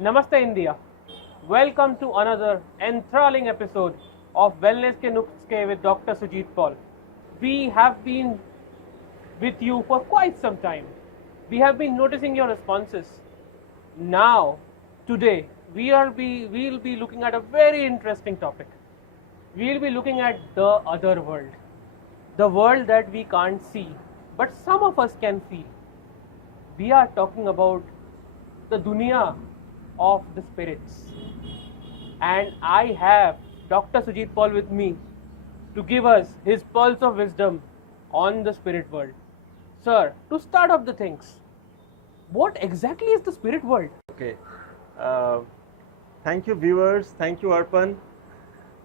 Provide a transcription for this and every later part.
Namaste India. Welcome to another enthralling episode of Nuskhe with Dr. Sujit Paul. We have been with you for quite some time. We have been noticing your responses. Now, today, we'll be looking at a very interesting topic. We'll be looking at the other world. The world that we can't see, but some of us can feel. We are talking about the dunya of the spirits. And I have Dr. Sujit Paul with me to give us his pulse of wisdom on the spirit world. Sir, to start off the things, what exactly is the spirit world? Okay. Thank you, viewers. Thank you, Arpan.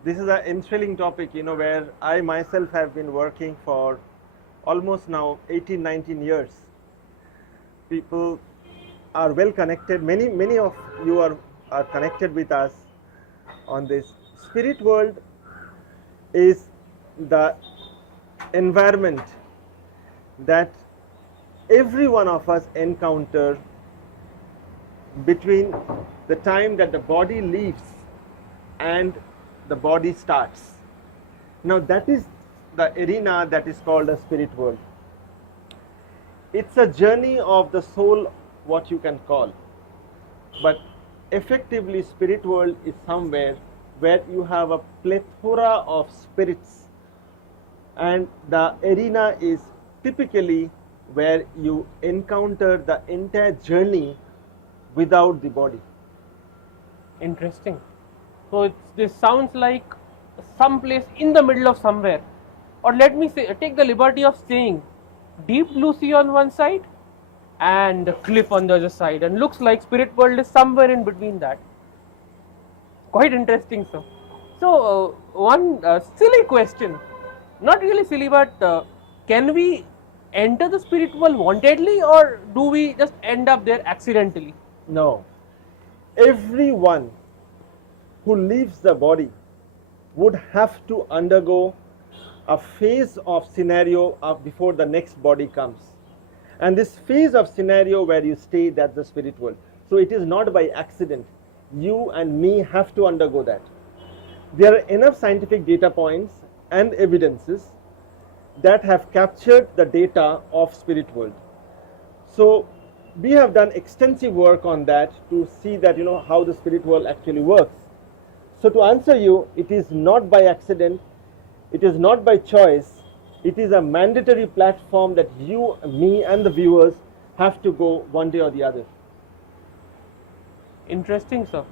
This is an enthralling topic, where I myself have been working for almost now 18, 19 years. People are well connected. Many of you are connected with us on this. Spirit world is the environment that every one of us encounter between the time that the body leaves and the body starts. Now that is the arena that is called a spirit world. It's a journey of the soul, what you can call, but effectively spirit world is somewhere where you have a plethora of spirits, and the arena is typically where you encounter the entire journey without the body. Interesting. So this sounds like some place in the middle of somewhere, or let me say, take the liberty of saying deep blue sea on one side and the cliff on the other side, and looks like spirit world is somewhere in between that. Quite interesting, sir. So one silly question, not really silly, but can we enter the spirit world wantedly, or do we just end up there accidentally? No. Everyone who leaves the body would have to undergo a phase of scenario before the next body comes. And this phase of scenario where you stay, that's the spirit world. So it is not by accident. You and me have to undergo that. There are enough scientific data points and evidences that have captured the data of spirit world. So we have done extensive work on that to see that how the spirit world actually works. So to answer you, it is not by accident, it is not by choice, it is a mandatory platform that you, me and the viewers have to go one day or the other. Interesting, sir.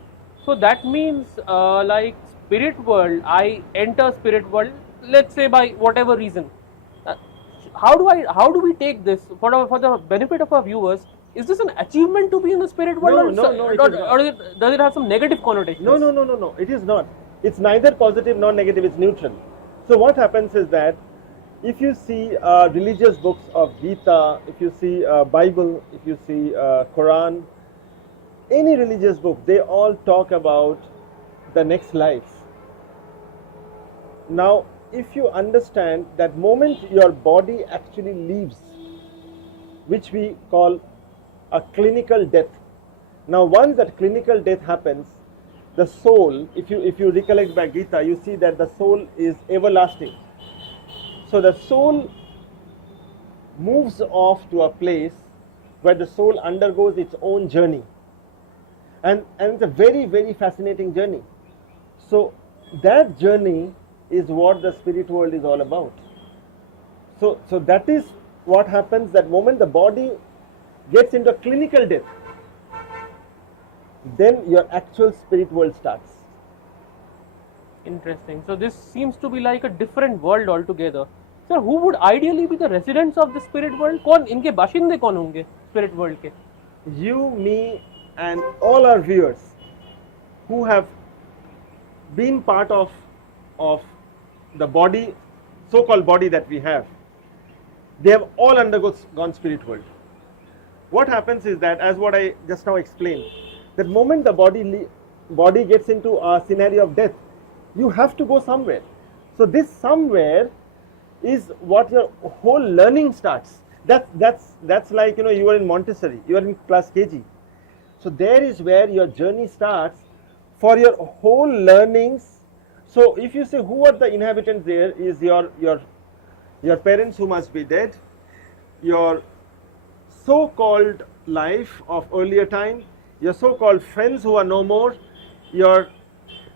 So that means like spirit world, I enter spirit world, let's say by whatever reason. How do we take this for the benefit of our viewers? Is this an achievement to be in the spirit world, or does it have some negative connotations? No, it is not. It's neither positive nor negative, it's neutral. So what happens is that if you see religious books of Gita, if you see Bible, if you see Quran, any religious book, they all talk about the next life. Now, if you understand that moment your body actually leaves, which we call a clinical death. Now, once that clinical death happens, the soul, if you recollect back Gita, you see that the soul is everlasting. So the soul moves off to a place where the soul undergoes its own journey. And it's a very, very fascinating journey. So that journey is what the spirit world is all about. So that is what happens that moment the body gets into a clinical death, then your actual spirit world starts. Interesting. So this seems to be like a different world altogether. Sir, who would ideally be the residents of the spirit world? कौन इनके बाशिंदे कौन होंगे spirit world के? You, me, and all our viewers who have been part of the body, so-called body that we have, they have all undergone spirit world. What happens is that, as what I just now explained, that moment the body gets into a scenario of death, you have to go somewhere. So this somewhere is what your whole learning starts. That's like you are in Montessori, you are in class KG. So there is where your journey starts for your whole learnings. So if you say who are the inhabitants, there is your parents who must be dead, your so-called life of earlier time, your so-called friends who are no more, your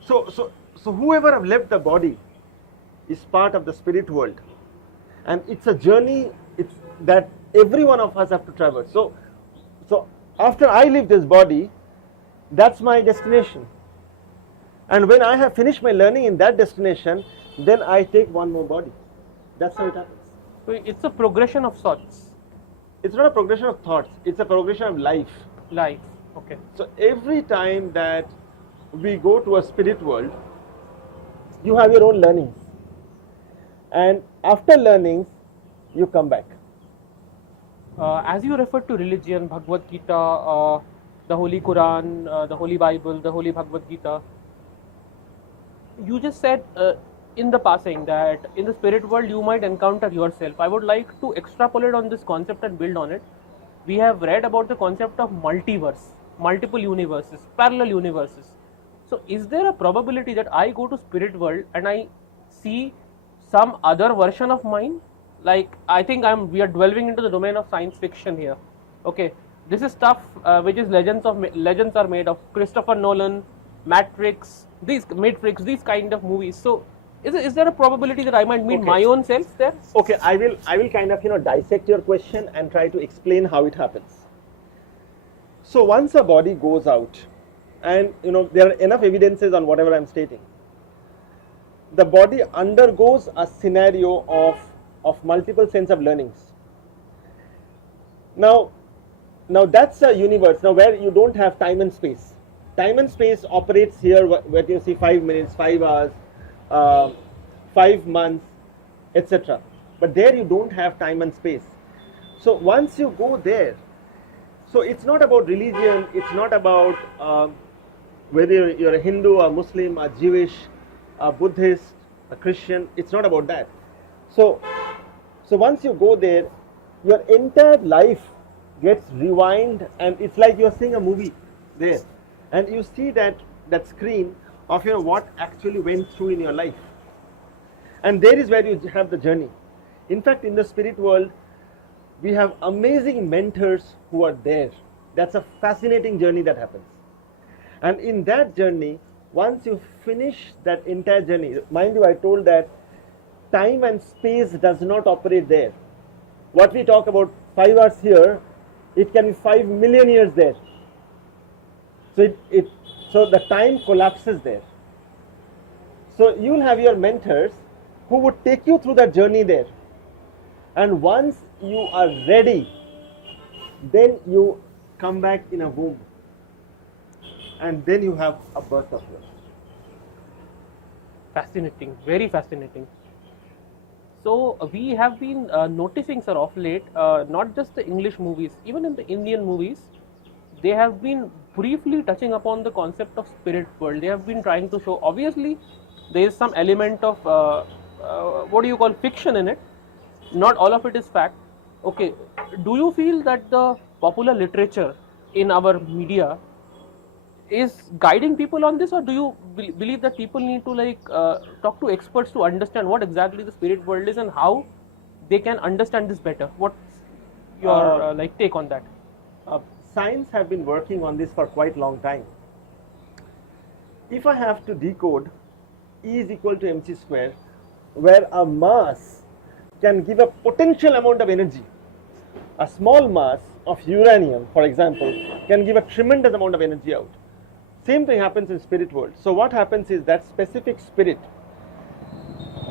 so whoever have left the body is part of the spirit world, and it's a journey it's that every one of us have to traverse. So after I leave this body, that's my destination, and when I have finished my learning in that destination, then I take one more body. That's how it happens. So it's a progression of sorts. It's not a progression of thoughts, it's a progression of life. Life. Okay. So every time that we go to a spirit world, you have your own learnings, and after learnings you come back. As you referred to religion, Bhagavad Gita, the Holy Quran, the Holy Bible, the Holy Bhagavad Gita, you just said in the passing that in the spirit world you might encounter yourself. I would like to extrapolate on this concept and build on it. We have read about the concept of multiverse, multiple universes, parallel universes. So is there a probability that I go to spirit world and I see some other version of mine? Like, I think we are delving into the domain of science fiction here. Okay, this is stuff which is legends are made of. Christopher Nolan, Matrix, these kind of movies. So is there a probability that I might meet my own self there? Okay, I will kind of dissect your question and try to explain how it happens. So once a body goes out, and there are enough evidences on whatever I'm stating, the body undergoes a scenario of multiple sense of learnings. Now that's a universe now where you don't have time and space. Time and space operates here where you see 5 minutes, 5 hours, 5 months, etc. But there you don't have time and space. So once you go there, so it's not about religion, it's not about whether you're a Hindu, a Muslim, a Jewish, a Buddhist, a Christian, it's not about that. So once you go there, your entire life gets rewind, and it's like you're seeing a movie there, and you see that screen of what actually went through in your life, and there is where you have the journey. In fact, in the spirit world, we have amazing mentors who are there. That's a fascinating journey that happens, and in that journey, once you finish that entire journey, mind you, I told that time and space does not operate there. What we talk about 5 hours here, it can be 5 million years there. So the time collapses there. So you'll have your mentors who would take you through that journey there. And once you are ready, then you come back in a womb. And then you have a birth of yours. Fascinating, very fascinating. So we have been noticing, sir, of late, not just the English movies, even in the Indian movies, they have been briefly touching upon the concept of spirit world. They have been trying to show, obviously, there is some element of, fiction in it. Not all of it is fact. Okay, do you feel that the popular literature in our media is guiding people on this, or do you believe that people need to talk to experts to understand what exactly the spirit world is and how they can understand this better? What's your take on that? Science have been working on this for quite a long time. If I have to decode E is equal to mc square, where a mass can give a potential amount of energy, a small mass of uranium, for example, can give a tremendous amount of energy out. Same thing happens in spirit world. So what happens is that specific spirit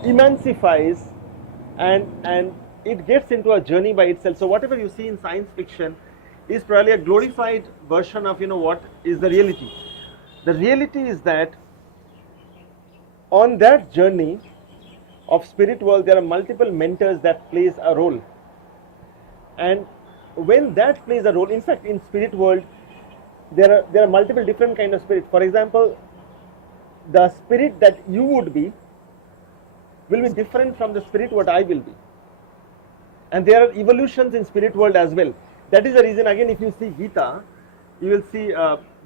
emancipies and it gets into a journey by itself. So whatever you see in science fiction is probably a glorified version of what is the reality. The reality is that on that journey of spirit world, there are multiple mentors that plays a role, and when that plays a role, in fact, in spirit world, there are multiple different kind of spirit. For example, the spirit that you would be will be different from the spirit what I will be, and there are evolutions in spirit world as well. That is the reason, again, if you see Gita, you will see,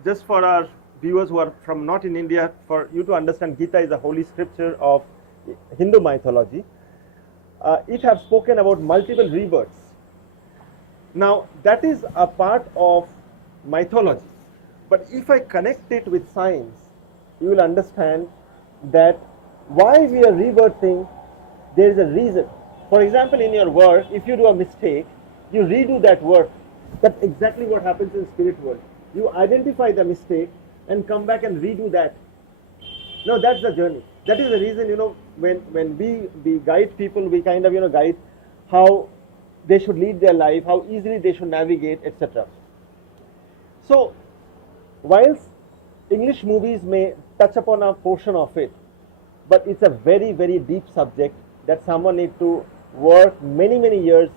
just for our viewers who are from not in India, for you to understand, Gita is a holy scripture of Hindu mythology. It has spoken about multiple rebirths. Now, that is a part of mythology. But if I connect it with science, you will understand that why we are rebirthing, there is a reason. For example, in your work, if you do a mistake, you redo that work. That's exactly what happens in spirit world. You identify the mistake and come back and redo that. No, that's the journey. That is the reason, when we guide people, we kind of, guide how they should lead their life, how easily they should navigate, etc. So, whilst English movies may touch upon a portion of it, but it's a very, very deep subject that someone needs to work many, many years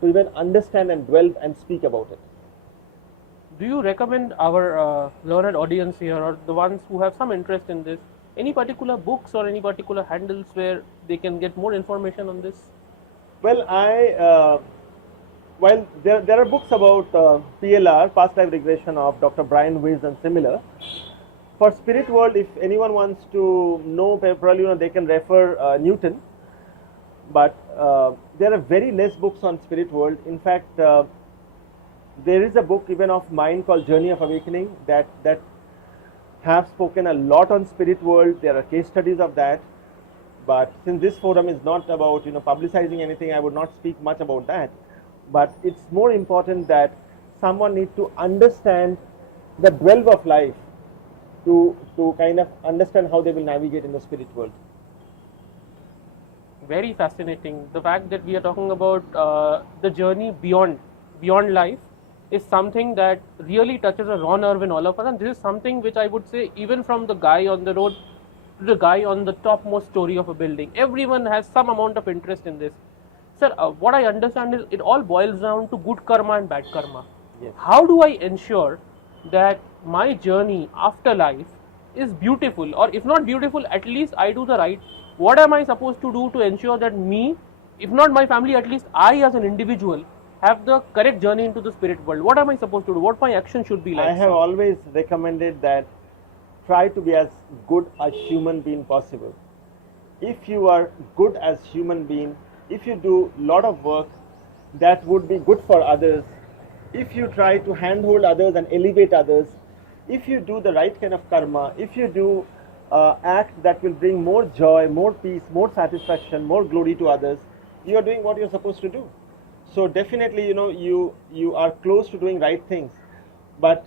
to even understand and dwell and speak about it. Do you recommend our learned audience here, or the ones who have some interest in this, any particular books or any particular handles where they can get more information on this? Well, while there are books about PLR, past life regression of Dr. Brian Weiss and similar. For spirit world, if anyone wants to know, probably they can refer Newton. But there are very less books on spirit world. In fact, there is a book even of mine called Journey of Awakening that have spoken a lot on spirit world. There are case studies of that. But since this forum is not about publicizing anything, I would not speak much about that. But it's more important that someone needs to understand the dwell of life to kind of understand how they will navigate in the spirit world. Very fascinating. The fact that we are talking about the journey beyond life is something that really touches a raw nerve in all of us, and this is something which I would say, even from the guy on the road to the guy on the topmost story of a building, everyone has some amount of interest in this. Sir, what I understand is it all boils down to good karma and bad karma. Yes. How do I ensure that my journey after life is beautiful, or if not beautiful, at least I do the right? What am I supposed to do to ensure that me, if not my family, at least I as an individual have the correct journey into the spirit world? What am I supposed to do? What my action should be like? I have always recommended that try to be as good a human being possible. If you are good as human being, if you do a lot of work that would be good for others, if you try to handhold others and elevate others, if you do the right kind of karma, if you do acts that will bring more joy, more peace, more satisfaction, more glory to others, you are doing what you're supposed to do. So definitely, you are close to doing right things. But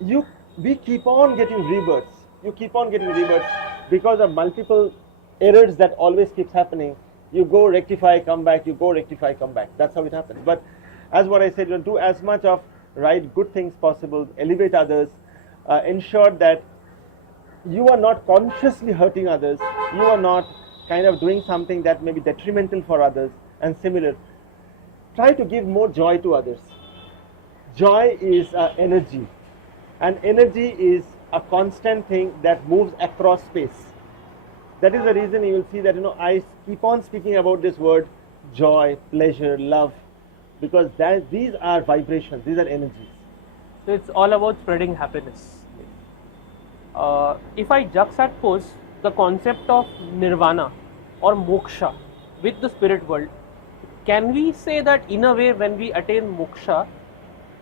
we keep on getting rebirths. You keep on getting rebirths because of multiple errors that always keeps happening. You go rectify, come back, you go rectify, come back. That's how it happens. But as what I said, do as much of right, good things possible, elevate others, ensure that you are not consciously hurting others, you are not kind of doing something that may be detrimental for others, and similar. Try to give more joy to others. Joy is energy, and energy is a constant thing that moves across space. That is the reason you will see that I keep on speaking about this word joy, pleasure, love, because these are vibrations, these are energies. So it's all about spreading happiness. If I juxtapose the concept of nirvana or moksha with the spirit world, can we say that in a way when we attain moksha,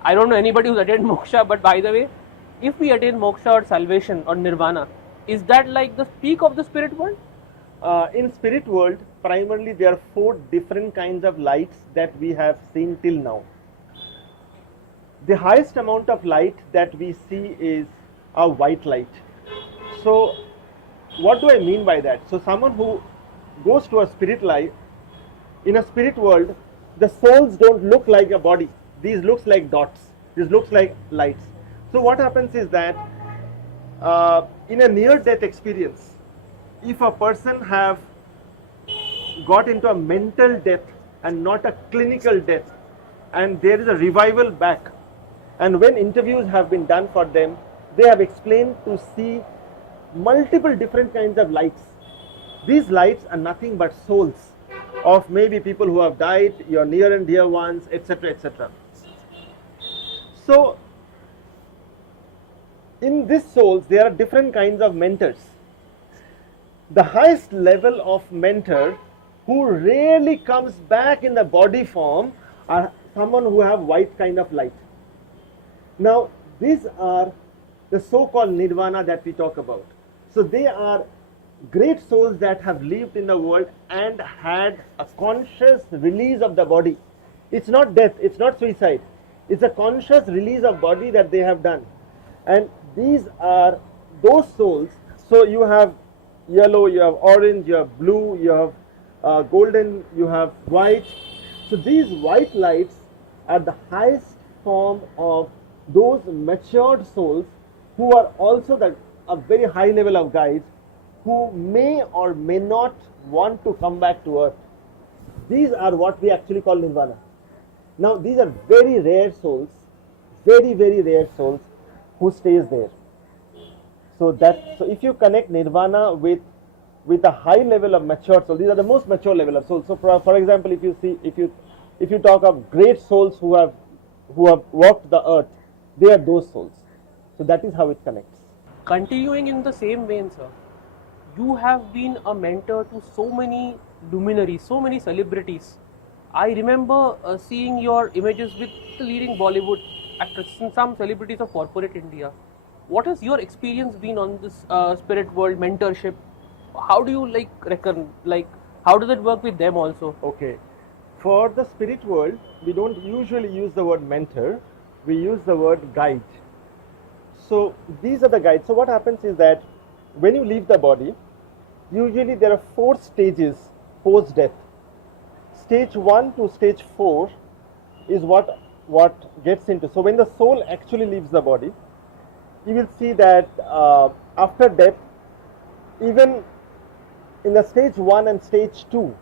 I don't know anybody who's attained moksha, but by the way, if we attain moksha or salvation or nirvana, is that like the peak of the spirit world? In spirit world, primarily there are 4 different kinds of lights that we have seen till now. The highest amount of light that we see is a white light. So what do I mean by that? So someone who goes to a spirit life, in a spirit world, the souls don't look like a body. These looks like dots. This looks like lights. So what happens is that in a near-death experience, if a person have got into a mental death and not a clinical death, and there is a revival back, and when interviews have been done for them, they have explained to see multiple different kinds of lights. These lights are nothing but souls of maybe people who have died, your near and dear ones, etc., etc. So in these souls, there are different kinds of mentors. The highest level of mentor who rarely comes back in the body form are someone who have white kind of light. Now, these are the so-called nirvana that we talk about. So they are great souls that have lived in the world and had a conscious release of the body. It's not death, it's not suicide. It's a conscious release of body that they have done. And these are those souls. So you have yellow, you have orange, you have blue, you have golden, you have white. So these white lights are the highest form of those matured souls who are also a very high level of guides who may or may not want to come back to earth. These are what we actually call nirvana. Now these are very rare souls, very rare souls who stays there. So if you connect nirvana with a high level of mature soul, these are the most mature level of souls. So for example, if you talk of great souls who have walked the earth, they are those souls. So that is how it connects. Continuing in the same vein, sir, you have been a mentor to so many luminaries, so many celebrities. I remember seeing your images with the leading Bollywood actors and some celebrities of corporate India. What has your experience been on this spirit world mentorship? How do you reckon? How does it work with them also? Okay. For the spirit world, we don't usually use the word mentor. We use the word guide. So these are the guides. So what happens is that when you leave the body, usually there are 4 stages post-death. Stage 1 to stage 4 is what gets into. So when the soul actually leaves the body, you will see that after death, even in the stage 1 and stage 2,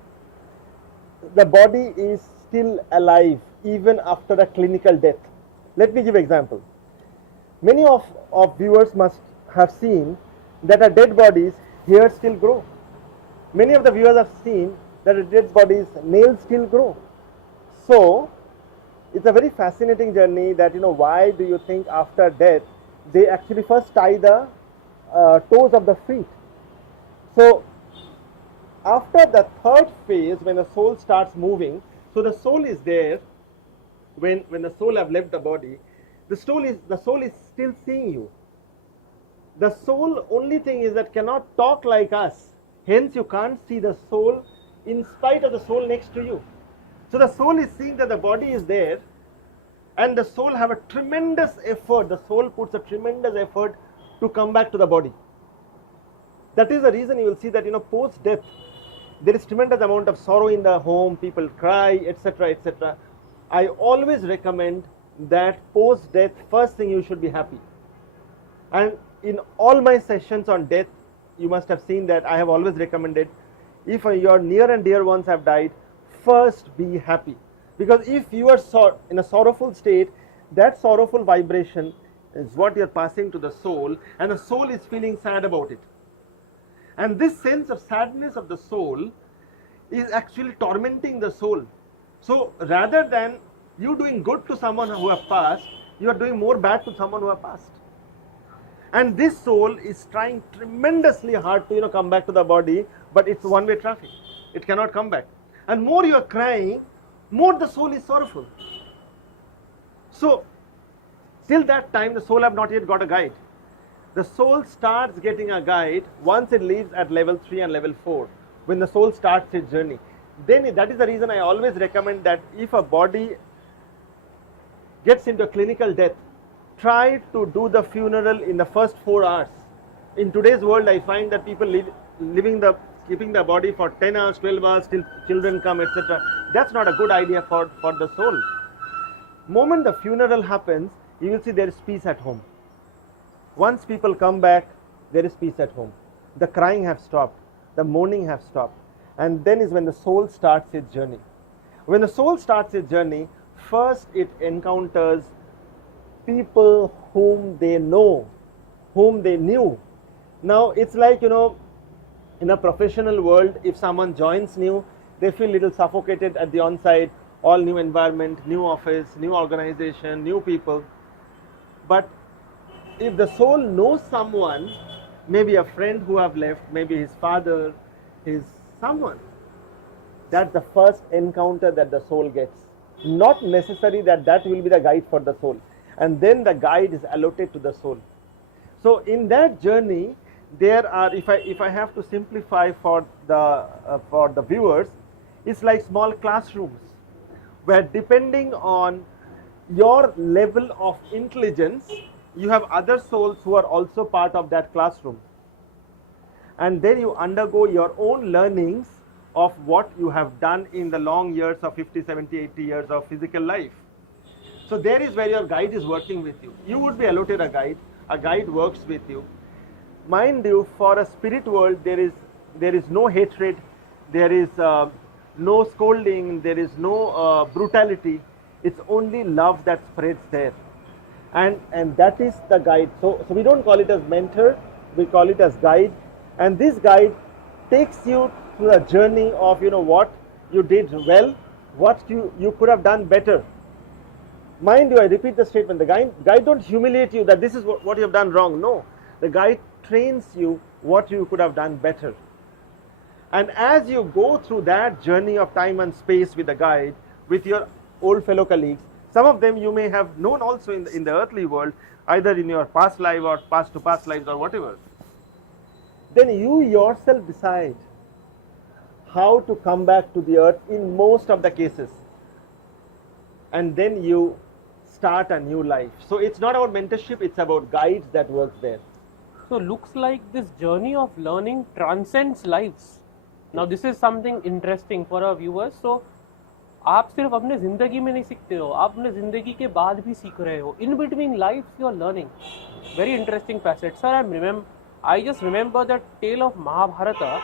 the body is still alive even after a clinical death. Let me give an example. Many of viewers must have seen that our dead bodies hairs still grow. Many of the viewers have seen that our dead bodies nails still grow. So it's a very fascinating journey that, why do you think after death they actually first tie the toes of the feet. So after the 3rd phase, when the soul starts moving, so the soul is there when the soul have left the body, the soul is still seeing you. The soul only thing is that cannot talk like us. Hence you can't see the soul in spite of the soul next to you. So the soul is seeing that the body is there, and the soul have a tremendous effort. The soul puts a tremendous effort to come back to the body. That is the reason you will see that post death there is tremendous amount of sorrow in the home, people cry, etc., etc. I always recommend that post death, first thing you should be happy. And in all my sessions on death, you must have seen that I have always recommended, if your near and dear ones have died, first be happy. Because if you are in a sorrowful state, that sorrowful vibration is what you are passing to the soul, and the soul is feeling sad about it. And this sense of sadness of the soul is actually tormenting the soul. So rather than you doing good to someone who have passed, you are doing more bad to someone who have passed. And this soul is trying tremendously hard to come back to the body, but it's one-way traffic. It cannot come back. And more you are crying, more the soul is sorrowful. So till that time the soul have not yet got a guide. The soul starts getting a guide once it leaves at level 3 and level 4, when the soul starts its journey. Then that is the reason I always recommend that if a body gets into a clinical death, try to do the funeral in the first 4 hours. In today's world, I find that people keeping the body for 10 hours, 12 hours till children come, etc. That's not a good idea for the soul. Moment the funeral happens, you will see there is peace at home. Once people come back, there is peace at home. The crying have stopped, the mourning have stopped, and then is when the soul starts its journey. When the soul starts its journey, first it encounters people whom they know, whom they knew. Now it's like, in a professional world, if someone joins new, they feel a little suffocated at the on-site, all new environment, new office, new organization, new people. But if the soul knows someone, maybe a friend who have left, maybe his father, his someone, that's the first encounter that the soul gets. Not necessary that that will be the guide for the soul, and then the guide is allotted to the soul. So in that journey, there are, if I have to simplify for the viewers, it's like small classrooms, where depending on your level of intelligence, you have other souls who are also part of that classroom, and then you undergo your own learnings of what you have done in the long years of 50, 70, 80 years of physical life. So there is where your guide is working with you. You would be allotted a guide works with you. Mind you, for a spirit world, there is no hatred, there is no scolding, there is no brutality. It's only love that spreads there, and that is the guide. So we don't call it as mentor, we call it as guide, and this guide takes you through a journey of, you know, what you did well, what you could have done better. Mind you, I repeat the statement, the guide don't humiliate you that this is what you have done wrong. No, the guide trains you what you could have done better. And as you go through that journey of time and space with the guide, with your old fellow colleagues, some of them you may have known also in the earthly world, either in your past life or past to past lives or whatever, then you yourself decide how to come back to the earth in most of the cases, and then you start a new life. So it's not about mentorship, it's about guides that works there. So looks like this journey of learning transcends lives. Now this is something interesting for our viewers. So आप सिर्फ अपने जिंदगी में नहीं सीखते हो, आप अपने जिंदगी के बाद भी सीख रहे हो. In between lives you are learning. Very interesting facet. Sir, I just remember that tale of Mahabharata,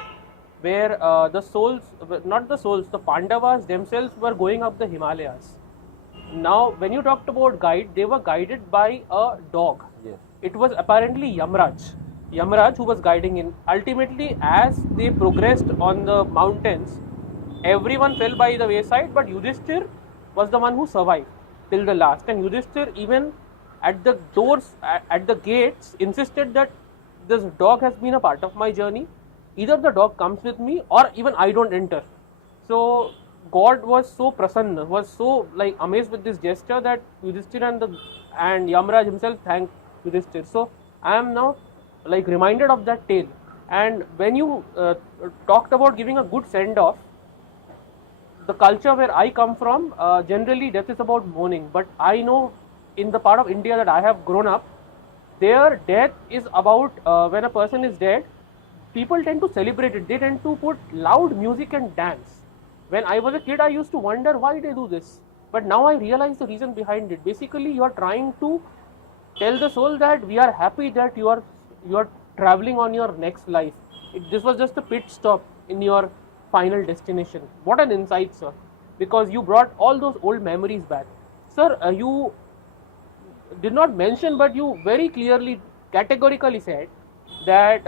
where the souls, not the souls, the Pandavas themselves were going up the Himalayas. Now, when you talked about guide, they were guided by a dog. Yes. It was apparently Yamraj who was guiding in. Ultimately, as they progressed on the mountains, everyone fell by the wayside, but Yudhishthir was the one who survived till the last. And Yudhishthir, even at the doors, at the gates, insisted that this dog has been a part of my journey. Either the dog comes with me or even I don't enter. So God was so prasanna, was so like amazed with this gesture that Yudhishthir and Yamraj himself thanked Yudhishthir. So I am now like reminded of that tale. And when you talked about giving a good send off, the culture where I come from, generally death is about mourning. But I know in the part of India that I have grown up, their death is about when a person is dead, people tend to celebrate it. They tend to put loud music and dance. When I was a kid, I used to wonder why they do this. But now I realize the reason behind it. Basically, you are trying to tell the soul that we are happy that you are traveling on your next life. This was just a pit stop in your final destination. What an insight, sir. Because you brought all those old memories back. Sir, you did not mention, but you very clearly, categorically said that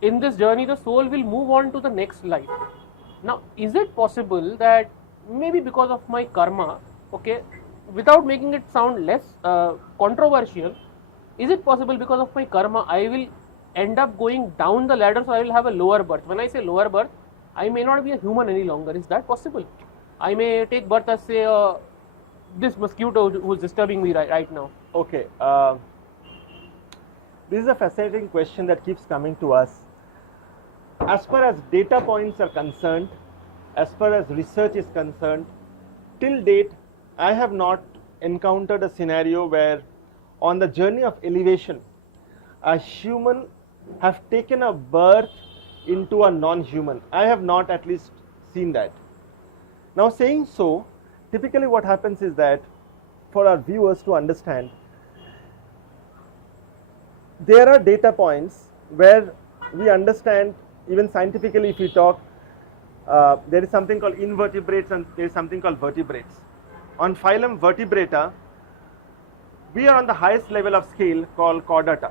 in this journey, the soul will move on to the next life. Now, is it possible that maybe because of my karma, okay, without making it sound less controversial, is it possible because of my karma, I will end up going down the ladder, so I will have a lower birth? When I say lower birth, I may not be a human any longer. Is that possible? I may take birth as, say, this mosquito who is disturbing me right now. Okay. This is a fascinating question that keeps coming to us. As far as data points are concerned, as far as research is concerned, till date, I have not encountered a scenario where on the journey of elevation, a human have taken a birth into a non-human. I have not at least seen that. Now, saying so, typically what happens is that for our viewers to understand, there are data points where we understand, even scientifically if we talk, there is something called invertebrates and there is something called vertebrates. On phylum Vertebrata, we are on the highest level of scale called Chordata.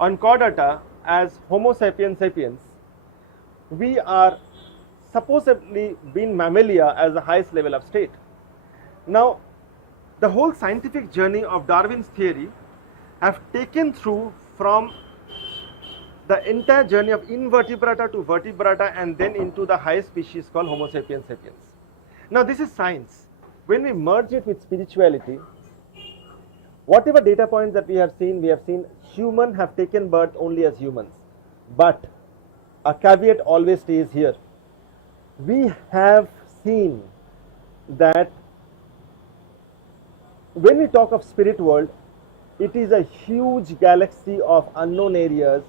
On Chordata, as Homo sapiens sapiens, we are supposedly being mammalia as the highest level of state. Now, the whole scientific journey of Darwin's theory have taken through from the entire journey of invertebrata to vertebrata and then into the highest species called Homo sapiens sapiens. Now this is science. When we merge it with spirituality, whatever data points that we have seen humans have taken birth only as humans. But a caveat always stays here. We have seen that when we talk of spirit world, it is a huge galaxy of unknown areas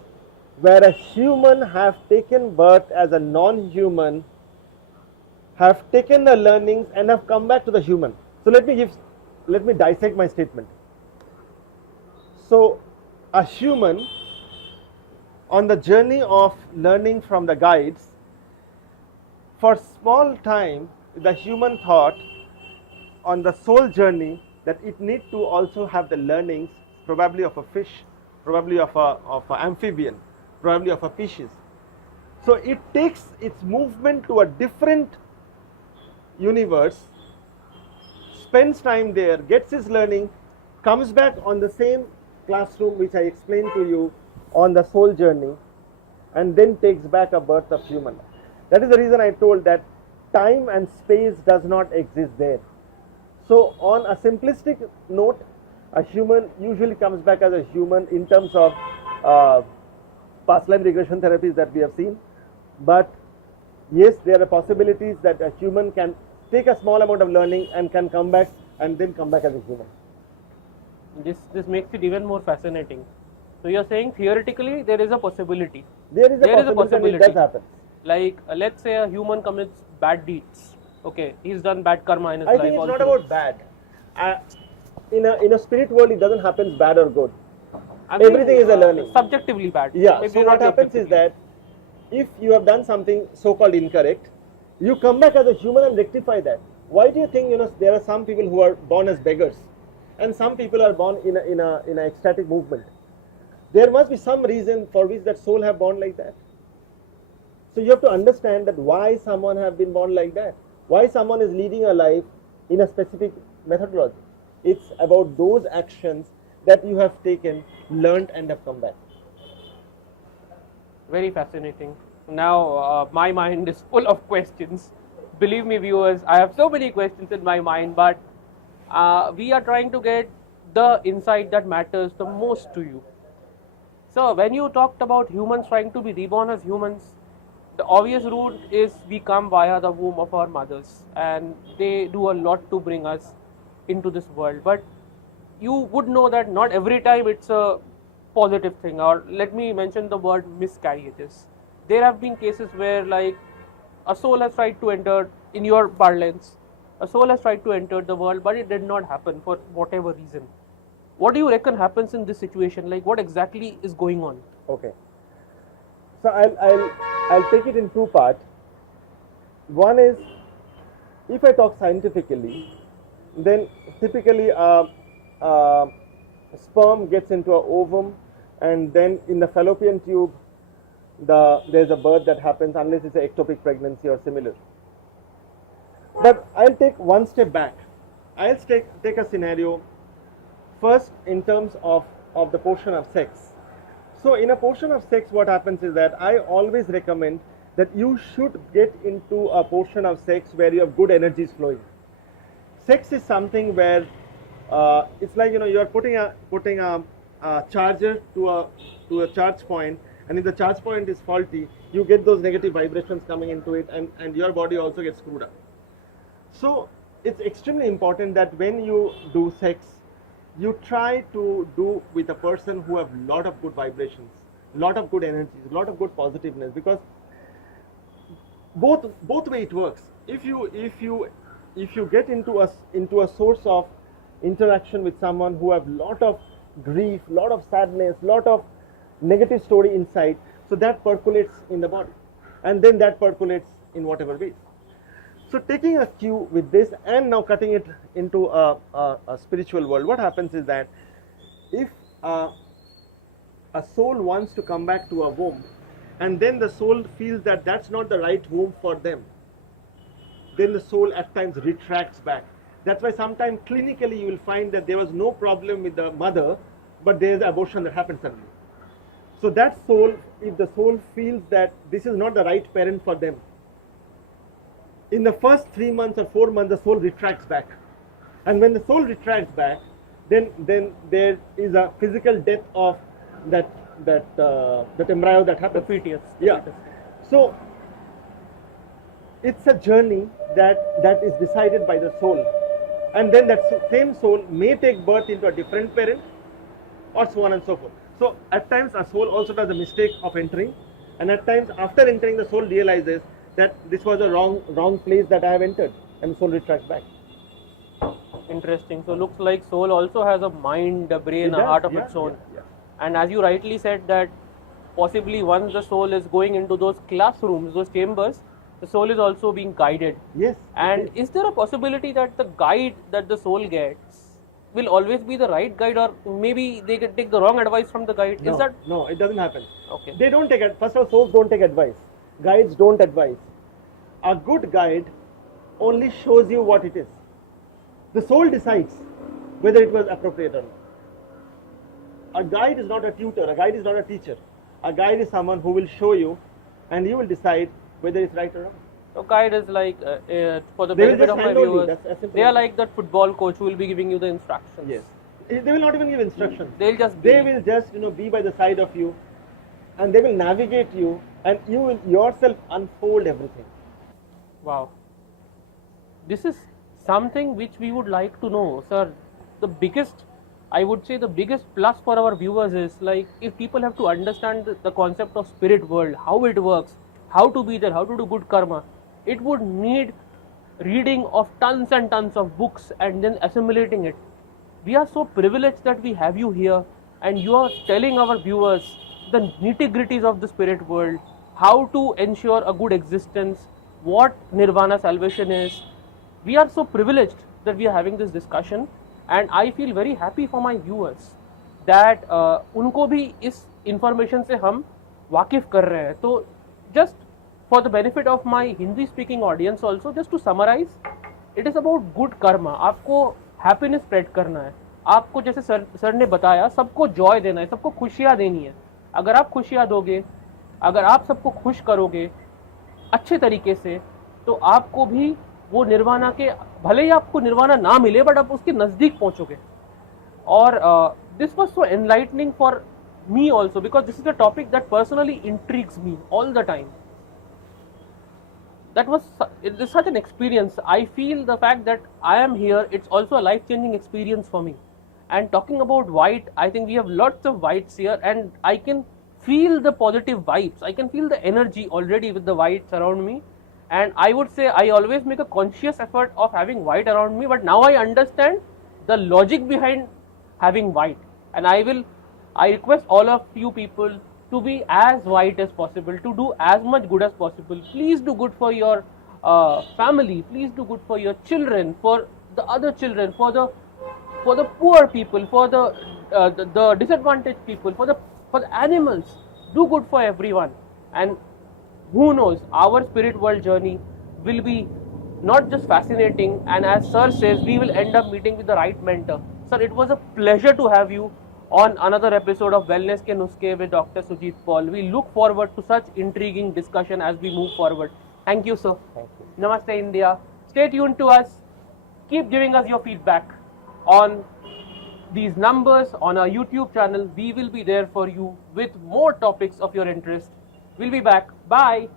where a human have taken birth as a non-human, have taken the learnings and have come back to the human. So let me dissect my statement. So a human on the journey of learning from the guides, for small time the human thought on the soul journey that it need to also have the learnings probably of a fish, probably of an amphibian, probably of a species. So it takes its movement to a different universe, spends time there, gets his learning, comes back on the same classroom which I explained to you on the soul journey, and then takes back a birth of human. That is the reason I told that time and space does not exist there. So on a simplistic note, a human usually comes back as a human in terms of past life regression therapies that we have seen. But yes, there are possibilities that a human can take a small amount of learning and can come back and then come back as a human. This makes it even more fascinating. So you're saying theoretically there is a possibility. There is a possibility. It does happen. Like let's say a human commits bad deeds. Okay, he's done bad karma in his life. I think it's not about bad. In a spirit world, it doesn't happen bad or good. I mean, everything is a learning. Subjectively bad. Yeah. Maybe so what happens is that if you have done something so-called incorrect, you come back as a human and rectify that. Why do you think there are some people who are born as beggars, and some people are born in a ecstatic movement? There must be some reason for which that soul have born like that. So you have to understand that why someone have been born like that. Why someone is leading a life in a specific methodology. It's about those actions that you have taken, learned and have come back. Very fascinating. Now my mind is full of questions. Believe me viewers, I have so many questions in my mind, but we are trying to get the insight that matters the most to you. So when you talked about humans trying to be reborn as humans, the obvious route is we come via the womb of our mothers, and they do a lot to bring us into this world. But you would know that not every time it's a positive thing, or let me mention the word miscarriages. There have been cases where like a soul has tried to enter, in your parlance, a soul has tried to enter the world, but it did not happen for whatever reason. What do you reckon happens in this situation? Like what exactly is going on? Okay. So I'll take it in two parts. One is, if I talk scientifically, then typically sperm gets into an ovum, and then in the fallopian tube there's a birth that happens, unless it's an ectopic pregnancy or similar. But I'll take one step back. I'll take a scenario first in terms of the portion of sex. So in a portion of sex, what happens is that I always recommend that you should get into a portion of sex where you have good energies flowing. Sex is something where it's like you are putting a charger to a charge point, and if the charge point is faulty, you get those negative vibrations coming into it, and your body also gets screwed up. So it's extremely important that when you do sex, you try to do with a person who have lot of good vibrations, lot of good energies, lot of good positiveness, because both way it works. If you get into a source of interaction with someone who have lot of grief, lot of sadness, lot of negative story inside, so that percolates in the body, and then that percolates in whatever ways. So taking a cue with this and now cutting it into a spiritual world, what happens is that if a soul wants to come back to a womb, and then the soul feels that that's not the right womb for them, then the soul at times retracts back. That's why sometimes clinically you will find that there was no problem with the mother, but there is abortion that happens suddenly. So that soul, if the soul feels that this is not the right parent for them, in the first 3 months or 4 months, the soul retracts back. And when the soul retracts back, then there is a physical death of that embryo that The happens. fetus. Yeah. So it's a journey that is decided by the soul, and then that same soul may take birth into a different parent, or so on and so forth. So at times a soul also does a mistake of entering, and at times after entering the soul realizes that this was a wrong place that I have entered, and the soul retracts back. Interesting. So looks like soul also has a mind, a brain, a heart of its own. Yeah. And as you rightly said that possibly once the soul is going into those classrooms, those chambers, the soul is also being guided. Yes. And is there a possibility that the guide that the soul gets will always be the right guide, or maybe they can take the wrong advice from the guide? No, Is that no, it doesn't happen. okay? They don't take it. First of all, souls don't take advice. Guides don't advise. A good guide only shows you what it is. The soul decides whether it was appropriate or not. A guide is not a tutor. A guide is not a teacher. A guide is someone who will show you, and you will decide whether it's right or wrong. So guide is like for the They will benefit just of my handle you. viewers, That's as simple they are as like that football coach who will be giving you the instructions. Yes. They will not even give instructions. They'll just They will just be by the side of you, and they will navigate you, and you will yourself unfold everything. Wow. This is something which we would like to know, sir. I would say the biggest plus for our viewers is like if people have to understand the concept of spirit world, how it works, how to be there, how to do good karma, it would need reading of tons and tons of books and then assimilating it. We are so privileged that we have you here and you are telling our viewers the nitty-gritties of the spirit world, how to ensure a good existence, what nirvana salvation is. We are so privileged that we are having this discussion, and I feel very happy for my viewers that उनको भी इस information से हम वाकिफ कर रहे हैं. तो just for the benefit of my Hindi speaking audience also, just to summarize, it is about good karma. आपको happiness spread करना है. आपको जैसे सर ने बताया सबको joy देना है, सबको खुशियाँ देनी है. अगर आप खुशियाँ दोगे, अगर आप सबको खुश करोगे अच्छे तरीके से, तो आपको भी वो निर्वाणा के, भले ही आपको निर्वाणा ना मिले बट आप उसके नजदीक पहुंचोगे. और this was so enlightening for me also, because this is a topic that personally intrigues me all the time. It is such an experience. I feel the fact that I am here, it's also a life-changing experience for me. And talking about white, I think we have lots of whites here, and I can feel the positive vibes. I can feel the energy already with the whites around me. And I would say I always make a conscious effort of having white around me, but now I understand the logic behind having white. And I request all of you people to be as white as possible, to do as much good as possible. Please do good for your family. Please do good for your children, for the other children, for the poor people, for the disadvantaged people, for the animals. Do good for everyone. And who knows, our spirit world journey will be not just fascinating, and as sir says, we will end up meeting with the right mentor. Sir, it was a pleasure to have you on another episode of Wellness Ke Nuskhe with Dr. Sujit Paul. We look forward to such intriguing discussion as we move forward. Thank you, sir. Thank you. Namaste, India. Stay tuned to us. Keep giving us your feedback on these numbers on our YouTube channel. We will be there for you with more topics of your interest. We'll be back. Bye.